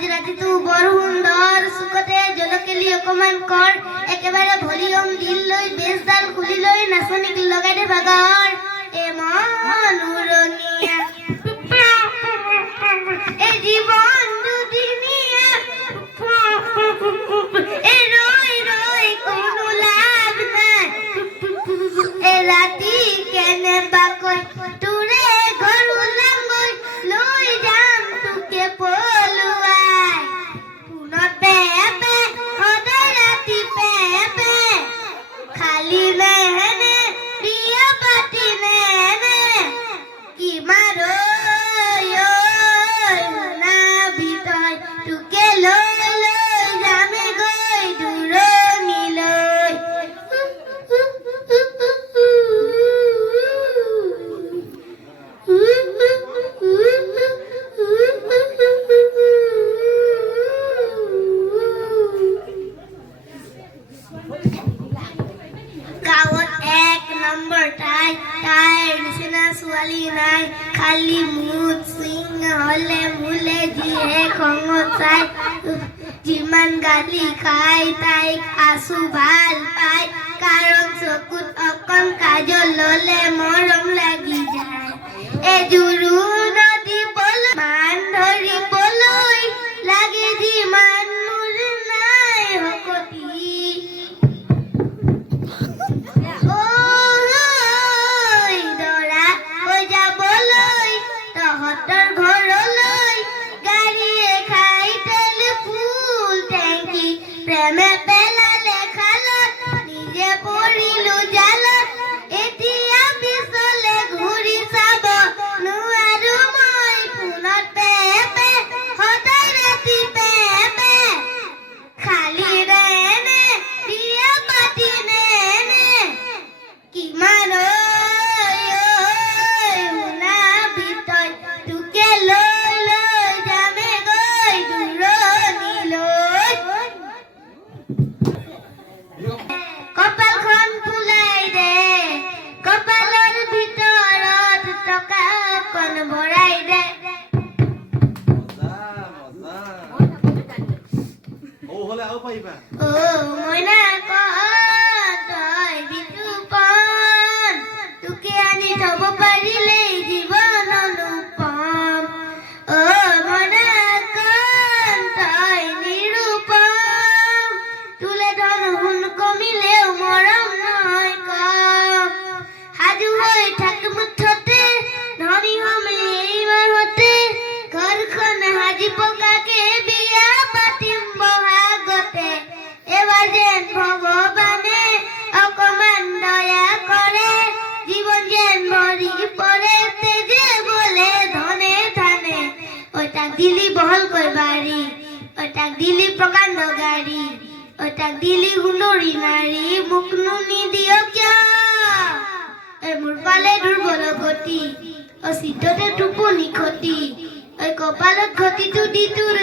আজ ৰাতিটো বৰ সুন্দৰ সুখতে জলকেলি অকমান কৰ একেবাৰে ভলিউম দিল লৈ বেছডাল খুলি লৈ নাচনিক লগাই দে ভাগৰ এ মনুৰণীয়া এ জীৱন দুদিনীয়া এ ৰৈ ৰৈ কোনো লাভ নাই এ ৰাতি কেনেবাকৈ তোৰে ঘৰ ওলামগৈ লৈ যাম তোকে পলুৱাই পুনত পেপে সদায় ৰাতি পেপে খালি নেহেনে বিয়া পাতি নেহেনে কিমান শুনা ভিতয় তোকে লৈ লৈ যামে গৈ দূৰণিলৈ গাঁৱত এক নম্বৰ তাইৰ নিচিনা ছোৱালী নাই খালি মুঠ চিং হলে মোলে যিহে খঙত চাই যিমান গালি খাই তাইক আছো ভাল পাই কাৰণ চকুত অকণ কাজল ললে মৰম লাগি যায় এজোৰো দিবলৈ মান ধৰিবলৈ লাগে যিমান মোৰ নাই শকতি তহঁতৰ ঘৰলৈ গাড়ীয়ে খাই তেল ফুল টেংকি প্ৰেমে পেলালে খালত নিজে পৰিলো জালত এতিয়া পিছলে ঘূৰি চাব নোৱাৰো মই ফোনত পেপে সদায় ৰাতি পেপে খালি নেনে বিয়া পাতি নেনে কিমান কপালখন ফুলাই দে কপালৰ ভিতৰত টকা অকণ ভৰাই দে মইনা তই বিতুপন তোকে আনি থব পাৰিলেই জীৱন অনুপম মইনা তই নিৰূপম তোলে ধন সোণ কমিলেও মৰম নহয় কম সাজু হৈ থাক মুঠতে ধনী হম এই মাহতে ঘৰখন সাজি পকাকে বিয়া পাতিম বহাগতে এবাৰ যেন ভগৱানে অকমান দয়া কৰে জীৱন যেন ভৰি পৰে তেজে বোলে ধনে ধানে তাক দিলি বহলকৈ বাৰী তাক দিলি প্ৰকাণ্ড গাড়ী তাক দিলি সুন্দৰী নাৰী মোকনো নিদিয় কিয় মোৰ পালে দুৰ্বল গতি চিততে টোপনি ক্ষতি কপালত ঘটিটো দি তোৰ